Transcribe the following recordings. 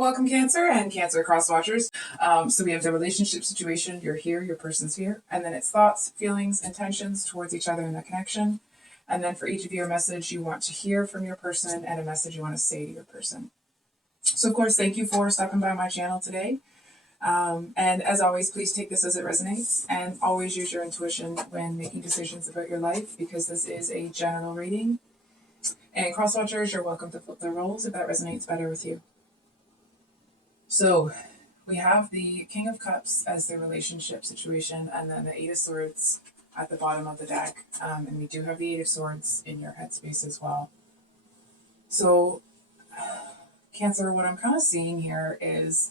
Welcome, Cancer and Cancer Cross Watchers. So we have the relationship situation. You're here, your person's here. And then it's thoughts, feelings, intentions towards each other in the connection. And then for each of you, a message you want to hear from your person and a message you want to say to your person. So, of course, thank you for stopping by my channel today. And as always, please take this as it resonates and always use your intuition when making decisions about your life, because this is a general reading. And cross watchers, you're welcome to flip the roles if that resonates better with you. So we have the King of Cups as the relationship situation, and then the Eight of Swords at the bottom of the deck. And we do have the Eight of Swords in your headspace as well. So, Cancer, what I'm kind of seeing here is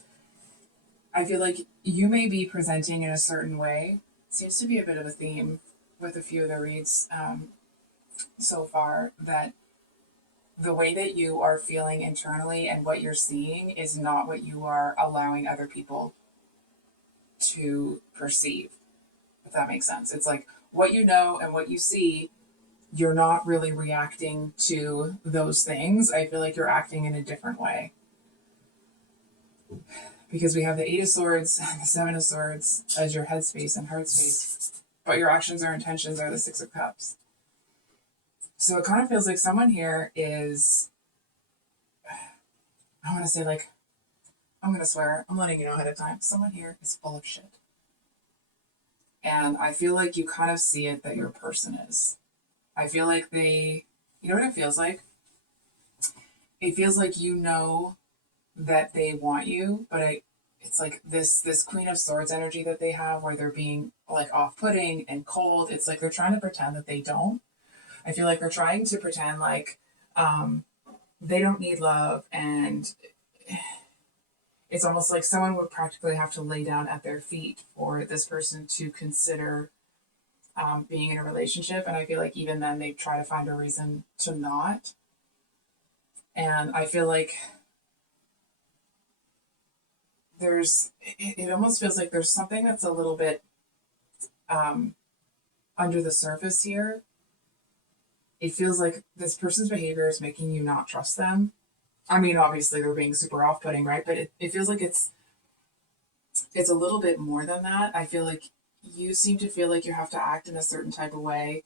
I feel like you may be presenting in a certain way. Seems to be a bit of a theme with a few of the reads so far, that the way that you are feeling internally and what you're seeing is not what you are allowing other people to perceive, if that makes sense. It's like what you know and what you see, you're not really reacting to those things. I feel like you're acting in a different way. Because we have the Eight of Swords and the Seven of Swords as your headspace and heart space, but your actions or intentions are the Six of Cups. So it kind of feels like someone here is, I want to say, like, I'm going to swear, I'm letting you know ahead of time, someone here is full of shit. And I feel like you kind of see it that your person is. I feel like you know what it feels like? It feels like you know that they want you, but it's like this Queen of Swords energy that they have, where they're being like off-putting and cold. It's like they're trying to pretend that they don't. I feel like they're trying to pretend like they don't need love, and it's almost like someone would practically have to lay down at their feet for this person to consider being in a relationship. And I feel like even then they try to find a reason to not. And I feel like it almost feels like there's something that's a little bit under the surface here. It feels like this person's behavior is making you not trust them. I mean, obviously they're being super off-putting, right? But it feels like it's a little bit more than that. I feel like you seem to feel like you have to act in a certain type of way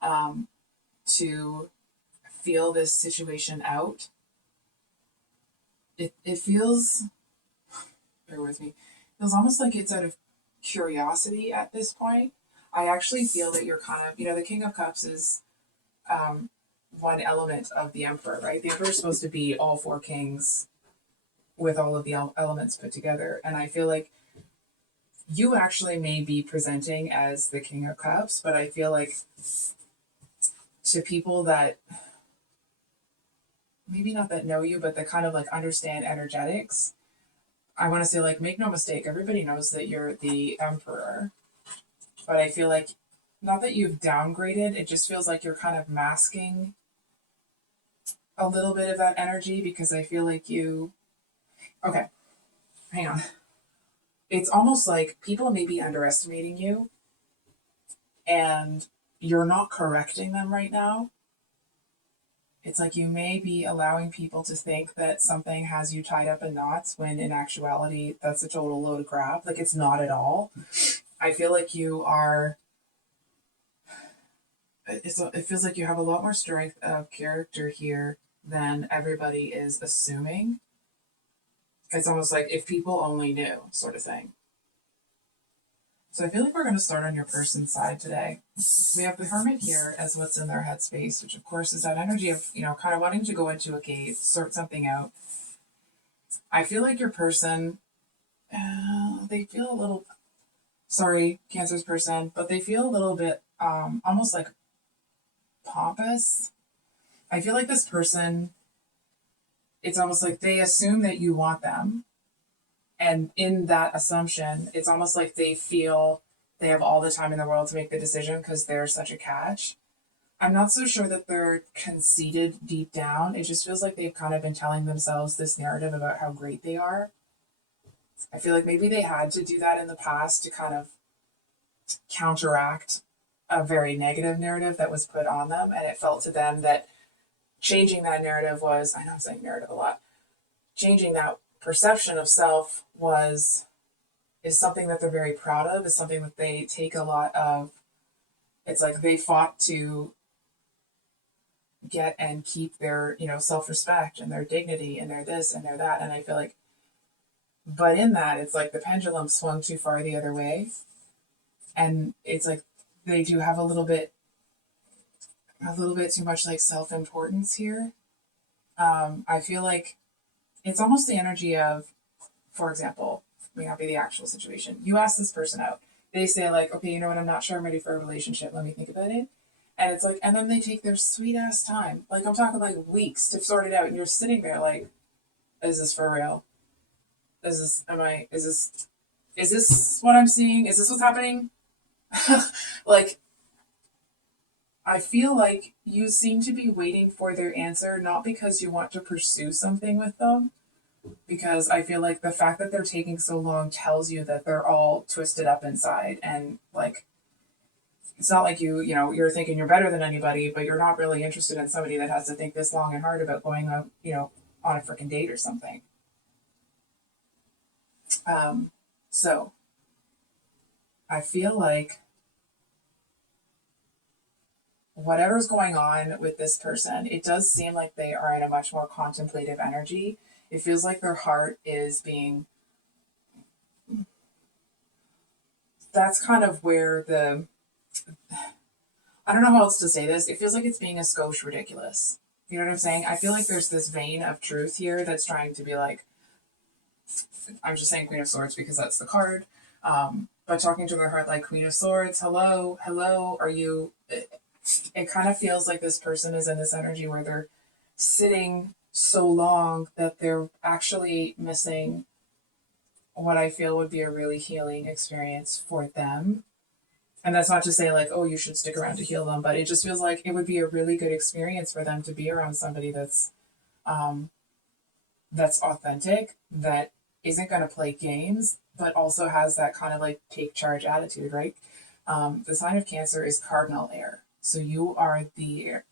to feel this situation out. It feels, bear with me, it feels almost like it's out of curiosity at this point. I actually feel that you're kind of, the King of Cups is one element of the Emperor, right? The Emperor is supposed to be all four kings with all of the elements put together. And I feel like you actually may be presenting as the King of Cups, but I feel like to people that maybe not that know you, but that kind of like understand energetics, I want to say, like, make no mistake, everybody knows that you're the Emperor. But I feel like, not that you've downgraded, it just feels like you're kind of masking a little bit of that energy, because I feel like okay, hang on. It's almost like people may be underestimating you and you're not correcting them right now. It's like you may be allowing people to think that something has you tied up in knots, when in actuality, that's a total load of crap. Like, it's not at all. I feel like you are, it feels like you have a lot more strength of character here than everybody is assuming. It's almost like if people only knew, sort of thing. So I feel like we're going to start on your person's side today. We have the Hermit here as what's in their headspace, which of course is that energy of, kind of wanting to go into a cave, sort something out. I feel like your person, they feel a little, sorry, Cancer's person, but they feel a little bit almost like pompous. I feel like this person, it's almost like they assume that you want them. And in that assumption, it's almost like they feel they have all the time in the world to make the decision because they're such a catch. I'm not so sure that they're conceited deep down. It just feels like they've kind of been telling themselves this narrative about how great they are. I feel like maybe they had to do that in the past to kind of counteract a very negative narrative that was put on them. And it felt to them that changing that narrative was, I know I'm saying narrative a lot, changing that perception of self is something that they're very proud of, is something that they take a lot of. It's like they fought to get and keep their, self-respect and their dignity and their this and their that. And I feel like, but in that, it's like the pendulum swung too far the other way. And it's like they do have a little bit too much like self-importance here. I feel like it's almost the energy of, for example, may not be the actual situation. You ask this person out. They say like, okay, you know what? I'm not sure I'm ready for a relationship. Let me think about it. And it's like, and then they take their sweet ass time. Like I'm talking like weeks to sort it out. And you're sitting there like, is this for real? Is this what I'm seeing? Is this what's happening? Like, I feel like you seem to be waiting for their answer, not because you want to pursue something with them, because I feel like the fact that they're taking so long tells you that they're all twisted up inside. And like, it's not like you're thinking you're better than anybody, but you're not really interested in somebody that has to think this long and hard about going on, on a freaking date or something. So I feel like whatever's going on with this person, it does seem like they are in a much more contemplative energy. It feels like their heart is being, that's kind of where I don't know how else to say this. It feels like it's being a skosh ridiculous. You know what I'm saying? I feel like there's this vein of truth here that's trying to be like, I'm just saying Queen of Swords because that's the card. But talking to their heart like Queen of Swords, hello, are you, it kind of feels like this person is in this energy where they're sitting so long that they're actually missing what I feel would be a really healing experience for them. And that's not to say like, oh, you should stick around to heal them, but it just feels like it would be a really good experience for them to be around somebody that's authentic, that isn't going to play games, but also has that kind of like take charge attitude, right? The sign of Cancer is cardinal air. So you are the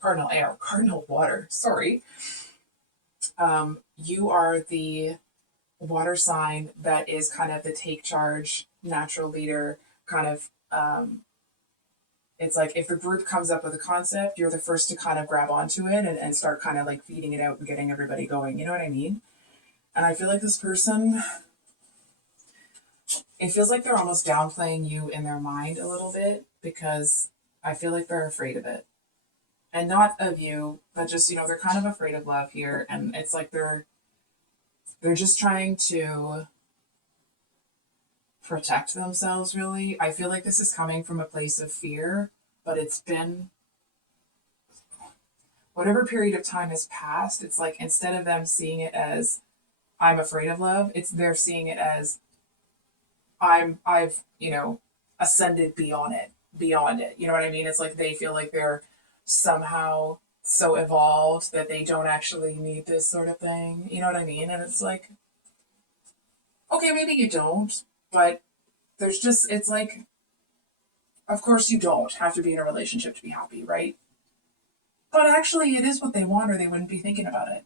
cardinal water, sorry. You are the water sign that is kind of the take charge, natural leader, kind of, it's like if the group comes up with a concept, you're the first to kind of grab onto it and start kind of like feeding it out and getting everybody going. You know what I mean? And I feel like this person, it feels like they're almost downplaying you in their mind a little bit because I feel like they're afraid of it. And not of you, but just, they're kind of afraid of love here. And it's like they're just trying to protect themselves, really. I feel like this is coming from a place of fear, but it's been whatever period of time has passed. It's like instead of them seeing it as I'm afraid of love, they're seeing it as I've ascended beyond it. You know what I mean? It's like they feel like they're somehow so evolved that they don't actually need this sort of thing. You know what I mean? And it's like, okay, maybe you don't, but it's like, of course you don't have to be in a relationship to be happy, right? But actually it is what they want or they wouldn't be thinking about it.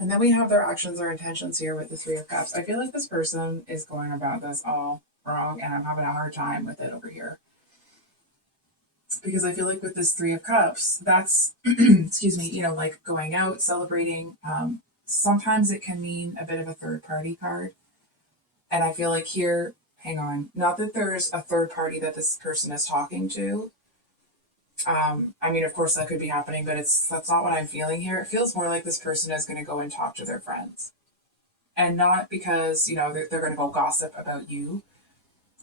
And then we have their actions or intentions here with the Three of Cups. I feel like this person is going about this all wrong and I'm having a hard time with it over here. Because I feel like with this Three of Cups, that's, excuse me, like going out, celebrating. Sometimes it can mean a bit of a third party card. And I feel like here, hang on, not that there's a third party that this person is talking to. I mean, of course that could be happening, but that's not what I'm feeling here. It feels more like this person is going to go and talk to their friends. And not because, they're going to go gossip about you.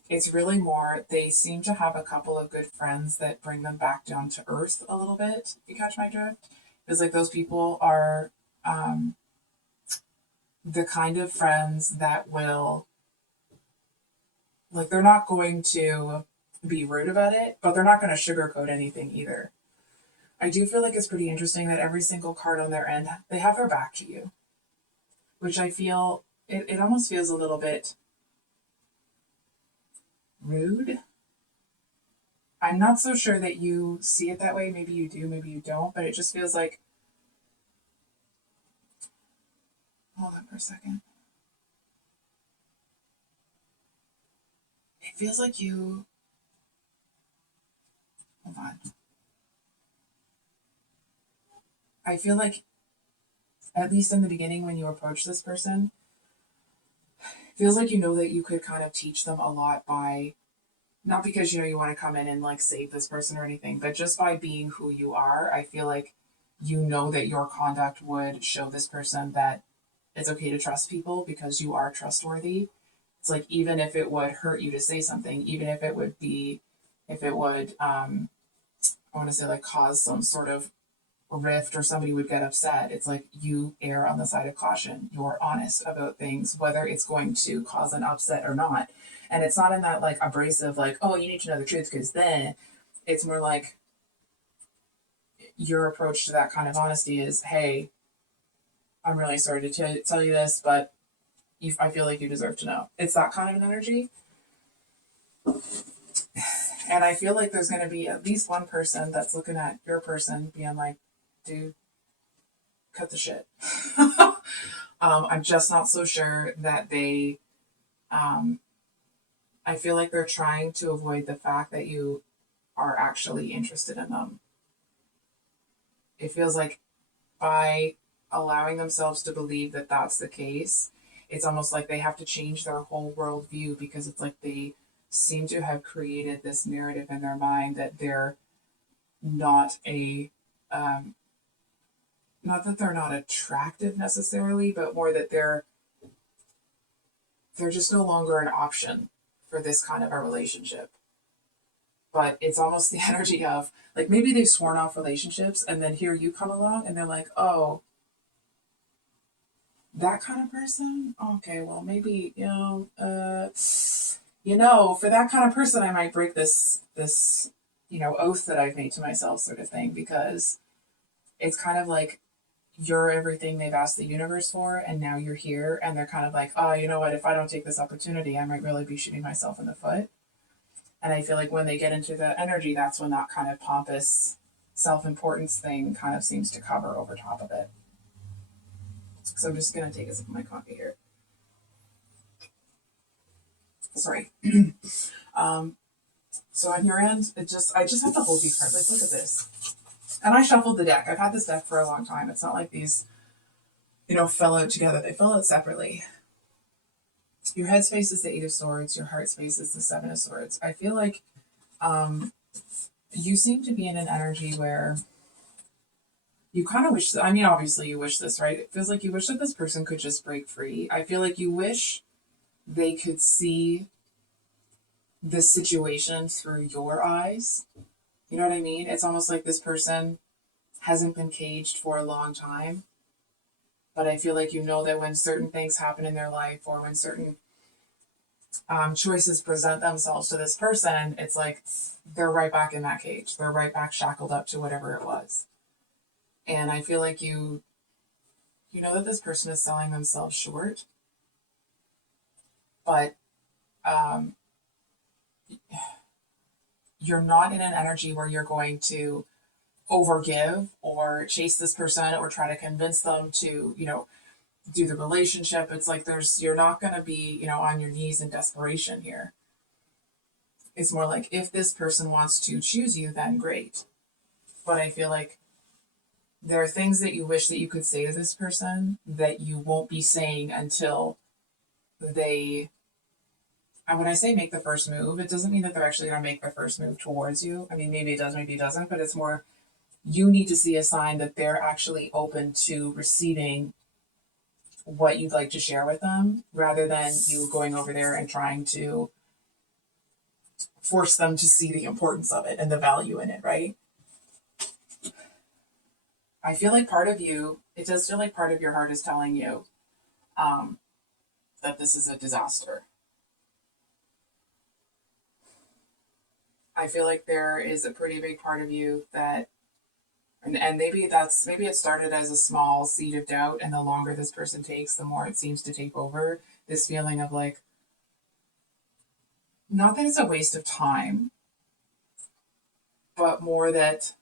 It's really more, they seem to have a couple of good friends that bring them back down to earth a little bit. You catch my drift? It's like those people are the kind of friends that will, like, they're not going to be rude about it, but they're not going to sugarcoat anything either. I do feel like it's pretty interesting that every single card on their end, they have their back to you, which I feel, it almost feels a little bit rude. I'm not so sure that you see it that way. Maybe you do, maybe you don't, but it just feels like Hold on for a second. It feels like you, hold on. I feel like, at least in the beginning when you approach this person, it feels like you know that you could kind of teach them a lot by, not because you want to come in and like save this person or anything, but just by being who you are. I feel like you know that your conduct would show this person that it's okay to trust people because you are trustworthy. It's like, even if it would hurt you to say something, even if it would be, if it would, I want to say like cause some sort of rift or somebody would get upset, it's like you err on the side of caution. You're honest about things, whether it's going to cause an upset or not. And it's not in that like abrasive, like, oh, you need to know the truth because then, it's more like your approach to that kind of honesty is, hey, I'm really sorry to tell you this, but I feel like you deserve to know. It's that kind of an energy. And I feel like there's going to be at least one person that's looking at your person being like, dude, cut the shit. I'm just not so sure that they, I feel like they're trying to avoid the fact that you are actually interested in them. It feels like by allowing themselves to believe that that's the case, it's almost like they have to change their whole worldview, because it's like they seem to have created this narrative in their mind that they're not a, not that they're not attractive necessarily, but more that they're just no longer an option for this kind of a relationship. But it's almost the energy of like, maybe they've sworn off relationships and then here you come along and they're like, oh, that kind of person? Okay, well maybe, for that kind of person I might break this oath that I've made to myself, sort of thing, because it's kind of like you're everything they've asked the universe for, and now you're here, and they're kind of like, oh, you know what, if I don't take this opportunity, I might really be shooting myself in the foot. And I feel like when they get into that energy, that's when that kind of pompous self-importance thing kind of seems to cover over top of it. So I'm just going to take a sip of my coffee here. Sorry. So on your end, I just have to hold these cards. Like, look at this. And I shuffled the deck. I've had this deck for a long time. It's not like these, fell out together. They fell out separately. Your headspace is the Eight of Swords. Your heart space is the Seven of Swords. I feel like you seem to be in an energy where you kind of wish that, I mean, obviously you wish this, right? It feels like you wish that this person could just break free. I feel like you wish they could see this situation through your eyes. You know what I mean? It's almost like this person hasn't been caged for a long time. But I feel like that when certain things happen in their life, or when certain choices present themselves to this person, it's like they're right back in that cage. They're right back shackled up to whatever it was. And I feel like you know that this person is selling themselves short. But you're not in an energy where you're going to overgive or chase this person or try to convince them to, do the relationship. It's like you're not going to be, on your knees in desperation here. It's more like, if this person wants to choose you, then great. But I feel like there are things that you wish that you could say to this person that you won't be saying until they, and when I say make the first move, it doesn't mean that they're actually going to make the first move towards you. I mean, maybe it does, maybe it doesn't, but it's more, you need to see a sign that they're actually open to receiving what you'd like to share with them, rather than you going over there and trying to force them to see the importance of it and the value in it, right? I feel like it does feel like part of your heart is telling you that this is a disaster. I feel like there is a pretty big part of you that, and maybe it started as a small seed of doubt, and the longer this person takes, the more it seems to take over. This feeling of like, not that it's a waste of time, but more that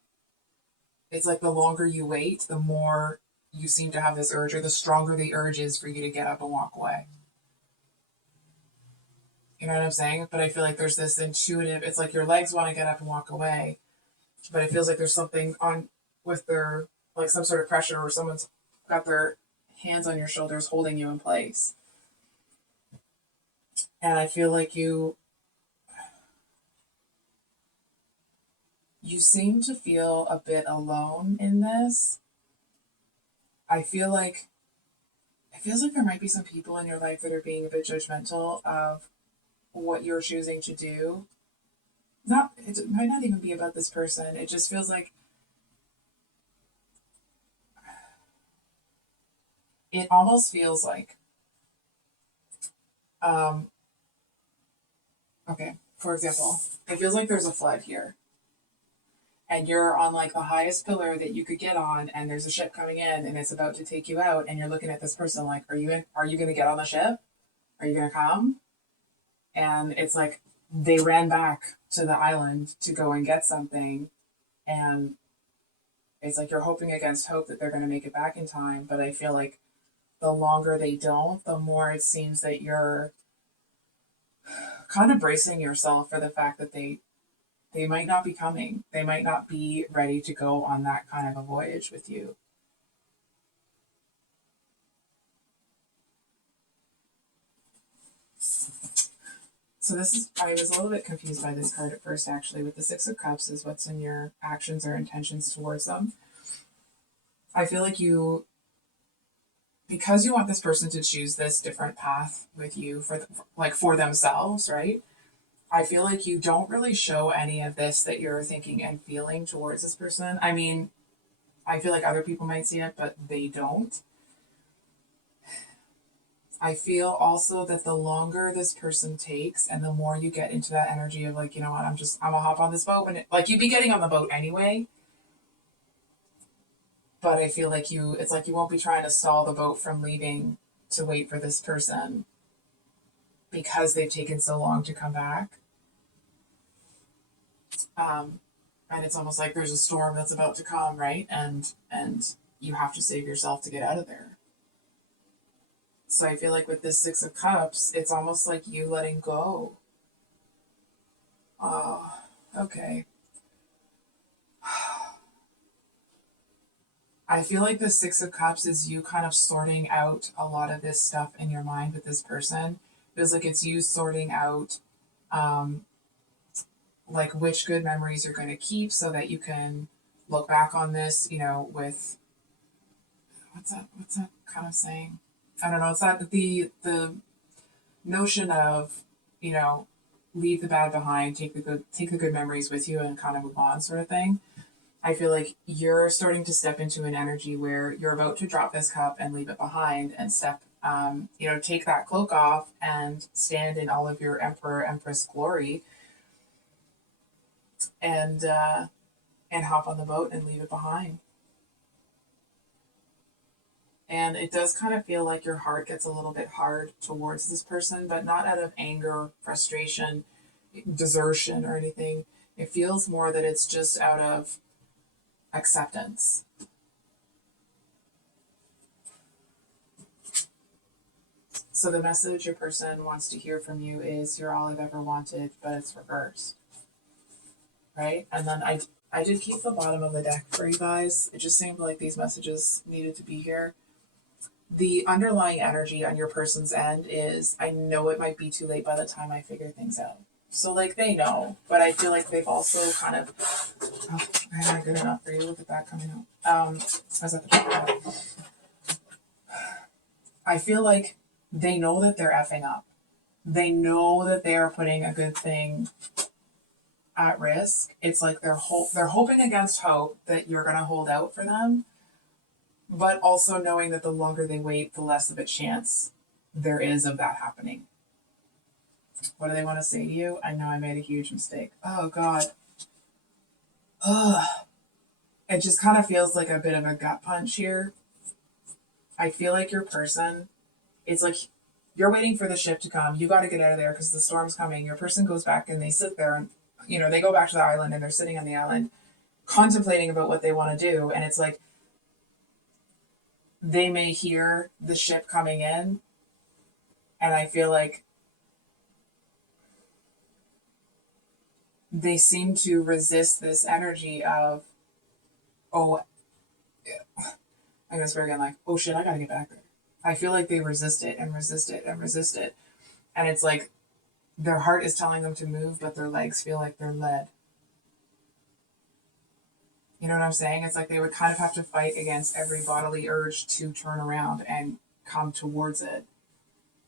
it's like the longer you wait, the more you seem to have this urge, or the stronger the urge is for you to get up and walk away. You know what I'm saying? But I feel like there's this intuitive, it's like your legs want to get up and walk away, but it feels like there's something on with their, like some sort of pressure, or someone's got their hands on your shoulders holding you in place. And I feel like you seem to feel a bit alone in this. I feel like it feels like there might be some people in your life that are being a bit judgmental of what you're choosing to do. It might not even be about this person. It just feels like it almost feels like um okay, for example, it feels like there's a flood here, and you're on like the highest pillar that you could get on, and there's a ship coming in and it's about to take you out, and you're looking at this person like, are you going to get on the ship? Are you going to come? And it's like they ran back to the island to go and get something, and it's like you're hoping against hope that they're going to make it back in time. But I feel like the longer they don't, the more it seems that you're kind of bracing yourself for the fact that they might not be coming. They might not be ready to go on that kind of a voyage with you. So I was a little bit confused by this card at first, actually. With the Six of Cups is what's in your actions or intentions towards them. I feel like because you want this person to choose this different path with you for themselves, right? I feel like you don't really show any of this that you're thinking and feeling towards this person. I mean, I feel like other people might see it, but they don't. I feel also that the longer this person takes and the more you get into that energy of like, you know what, I'm gonna hop on this boat, like you'd be getting on the boat anyway. But I feel like it's like you won't be trying to stall the boat from leaving to wait for this person because they've taken so long to come back. And it's almost like there's a storm that's about to come, right? And you have to save yourself to get out of there. So I feel like with this Six of Cups, it's almost like you letting go. Oh, okay. I feel like the Six of Cups is you kind of sorting out a lot of this stuff in your mind with this person. It feels like it's you sorting out like which good memories you're going to keep so that you can look back on this, with what's that kind of saying? I don't know. It's that the notion of, leave the bad behind, take the good memories with you and kind of move on sort of thing. I feel like you're starting to step into an energy where you're about to drop this cup and leave it behind and take that cloak off and stand in all of your Emperor, Empress glory and hop on the boat and leave it behind. And it does kind of feel like your heart gets a little bit hard towards this person, but not out of anger, frustration, desertion, or anything. It feels more that it's just out of acceptance. So the message your person wants to hear from you is you're all I've ever wanted, but it's reversed. Right? And then I did keep the bottom of the deck for you guys. It just seemed like these messages needed to be here. The underlying energy on your person's end is, I know it might be too late by the time I figure things out. So, like, they know, but I feel like they've also kind of, am I good enough for you? Look at that coming out. I was at the top of that. I feel like they know that they're effing up. They know that they are putting a good thing at risk. It's like they're hoping against hope that you're going to hold out for them, but also knowing that the longer they wait, the less of a chance there is of that happening. What do they want to say to you? I know I made a huge mistake. Oh, God. Ugh. It just kind of feels like a bit of a gut punch here. I feel like your person, it's like you're waiting for the ship to come. You got to get out of there because the storm's coming. Your person goes back and they sit there and, they go back to the island and they're sitting on the island contemplating about what they want to do. And it's like, they may hear the ship coming in, and I feel like they seem to resist this energy of, oh, I'm gonna swear again, like, oh shit, I gotta get back there. I feel like they resist it and resist it and resist it. And it's like their heart is telling them to move, but their legs feel like they're led. You know what I'm saying? It's like they would kind of have to fight against every bodily urge to turn around and come towards it,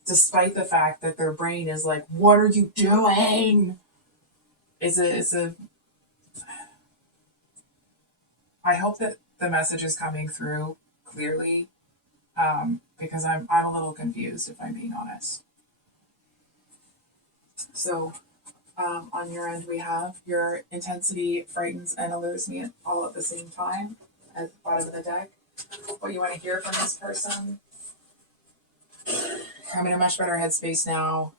despite the fact that their brain is like, what are you doing? It's a I hope that the message is coming through clearly, because I'm a little confused, if I'm being honest. So, on your end, we have your intensity frightens and allures me all at the same time at the bottom of the deck. What you want to hear from this person. I'm in a much better headspace now.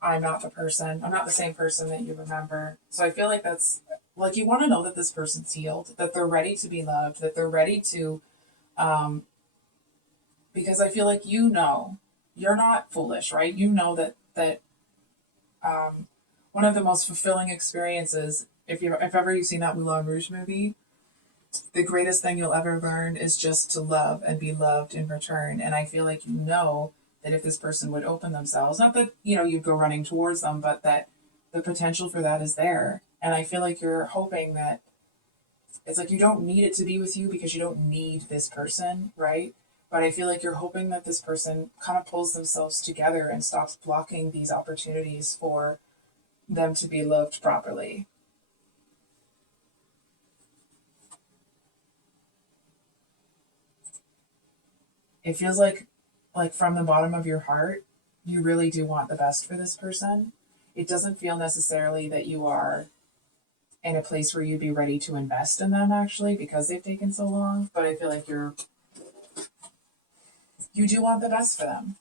I'm not the person. I'm not the same person that you remember. So I feel like that's like you want to know that this person's healed, that they're ready to be loved, that they're ready to, because I feel like you're not foolish, right? You know that one of the most fulfilling experiences, if ever you've seen that Moulin Rouge movie, the greatest thing you'll ever learn is just to love and be loved in return. And I feel like you know that if this person would open themselves, not that you'd go running towards them, but that the potential for that is there. And I feel like you're hoping that it's like you don't need it to be with you because you don't need this person, right? But I feel like you're hoping that this person kind of pulls themselves together and stops blocking these opportunities for them to be loved properly. It feels like from the bottom of your heart, you really do want the best for this person. It doesn't feel necessarily that you are in a place where you'd be ready to invest in them actually because they've taken so long, but I feel like you do want the best for them.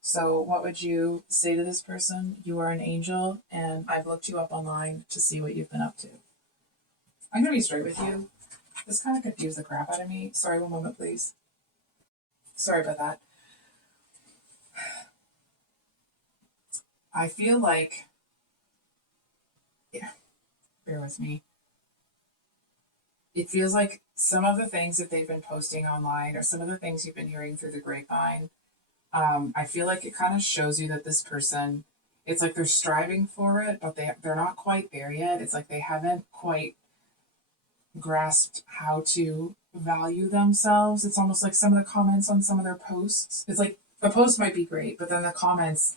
So what would you say to this person? You are an angel and I've looked you up online to see what you've been up to. I'm gonna be straight with you. This kind of confused the crap out of me. Sorry, one moment please. Sorry about that. I feel like, yeah, bear with me. It feels like some of the things that they've been posting online or some of the things you've been hearing through the grapevine, I feel like it kind of shows you that this person, it's like they're striving for it, but they're not quite there yet. It's like they haven't quite grasped how to value themselves. It's almost like some of the comments on some of their posts. It's like the post might be great, but then the comments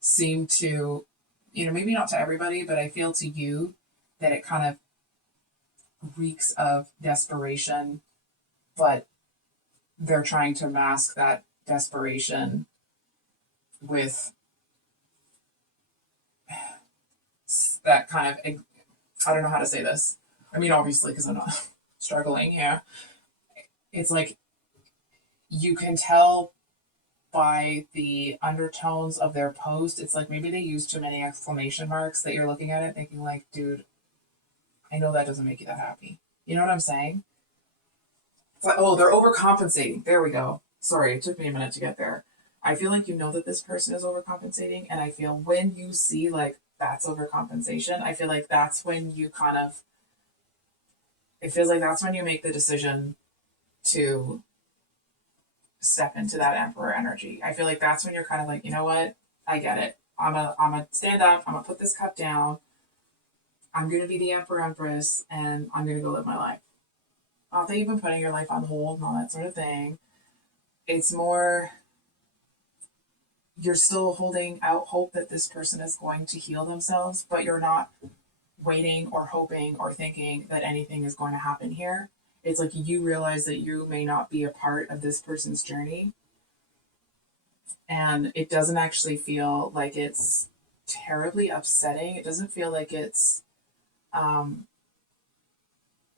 seem to, maybe not to everybody, but I feel to you that it kind of reeks of desperation, but they're trying to mask that desperation with that kind of, I don't know how to say this. I mean, obviously, because I'm not struggling here. It's like you can tell by the undertones of their post. It's like maybe they use too many exclamation marks that you're looking at it thinking like, dude, I know that doesn't make you that happy. You know what I'm saying? It's like, oh, they're overcompensating. There we go. Sorry, it took me a minute to get there. I feel like you know that this person is overcompensating, and I feel when you see like that's overcompensation, I feel like that's when you kind of, it feels like that's when you make the decision to step into that emperor energy. I feel like that's when you're kind of like, you know what? I get it. I'm a stand up. I'm gonna put this cup down. I'm gonna be the emperor empress, and I'm gonna go live my life. Not that you've been putting your life on hold and all that sort of thing. It's more you're still holding out hope that this person is going to heal themselves, but you're not waiting or hoping or thinking that anything is going to happen here. It's like you realize that you may not be a part of this person's journey. And it doesn't actually feel like it's terribly upsetting. It doesn't feel like it's, um,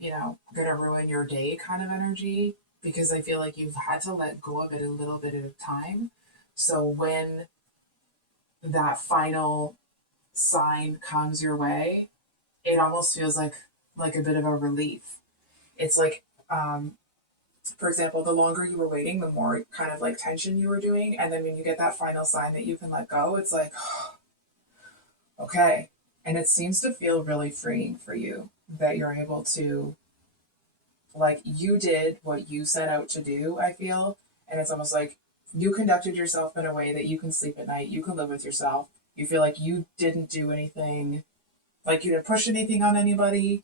going to ruin your day kind of energy because I feel like you've had to let go of it a little bit at a time. So when that final sign comes your way, it almost feels like a bit of a relief. It's like For example, the longer you were waiting, the more kind of like tension you were doing. And then when you get that final sign that you can let go, it's like, okay. And it seems to feel really freeing for you that you're able to, like, you did what you set out to do, I feel. And it's almost like you conducted yourself in a way that you can sleep at night, you can live with yourself. You feel like you didn't do anything, like you didn't push anything on anybody,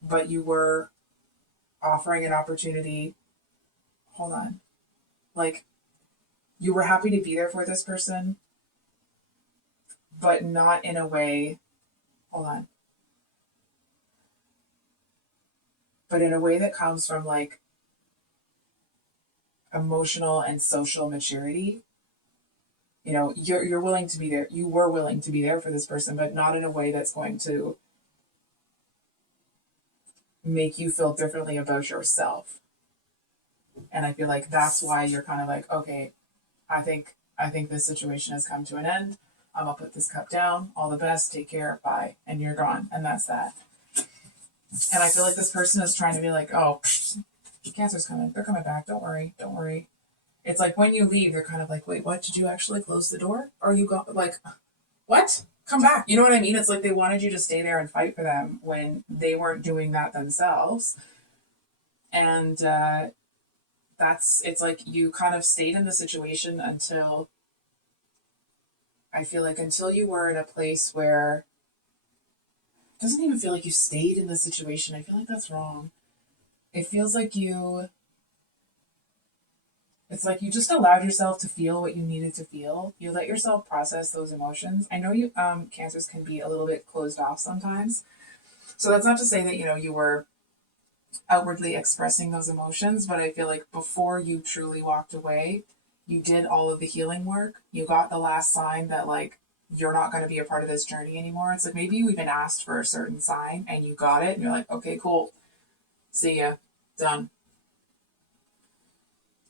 but you were offering an opportunity. Hold on. Like, you were happy to be there for this person, but not in a way, hold on, but in a way that comes from like emotional and social maturity. You know, you're willing to be there. You were willing to be there for this person, but not in a way that's going to make you feel differently about yourself. And I feel like that's why you're kind of like, okay, I think this situation has come to an end. I'm gonna put this cup down. All the best. Take care. Bye. And you're gone. And that's that. And I feel like this person is trying to be like, oh, Cancer's coming. They're coming back. Don't worry. Don't worry. It's like when you leave, they're kind of like, wait, what? Did you actually close the door? Or you go like, what? Come back. You know what I mean? It's like they wanted you to stay there and fight for them when they weren't doing that themselves. And it's like you kind of stayed in the situation until, I feel like until you were in a place where it doesn't even feel like you stayed in the situation. I feel like that's wrong. It feels like it's like you just allowed yourself to feel what you needed to feel. You let yourself process those emotions. I know you cancers can be a little bit closed off sometimes. So that's not to say that, you were outwardly expressing those emotions, but I feel like before you truly walked away, you did all of the healing work. You got the last sign that like you're not going to be a part of this journey anymore. It's like maybe you even asked for a certain sign and you got it and you're like, okay, cool. See ya. Done.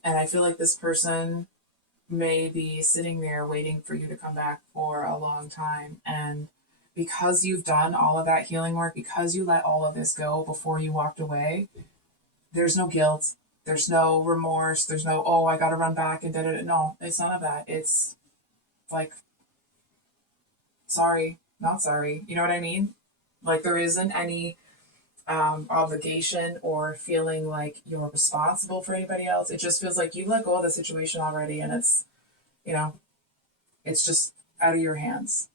And I feel like this person may be sitting there waiting for you to come back for a long time. And because you've done all of that healing work, because you let all of this go before you walked away, there's no guilt. There's no remorse. There's no, oh, I got to run back and da da da. No, it's none of that. It's like, sorry, not sorry. You know what I mean? Like there isn't any obligation or feeling like you're responsible for anybody else. It just feels like you let go of the situation already and it's, you know, it's just out of your hands.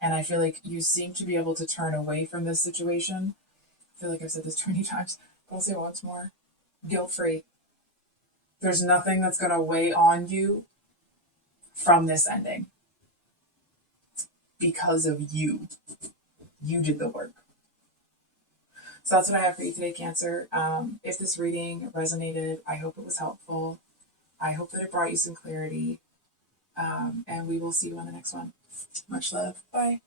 And I feel like you seem to be able to turn away from this situation. I feel like I've said this 20 times, but I'll say it once more. Guilt free. There's nothing that's going to weigh on you from this ending because of you. You did the work. So that's what I have for you today, Cancer. If this reading resonated, I hope it was helpful. I hope that it brought you some clarity. And we will see you on the next one. Much love. Bye.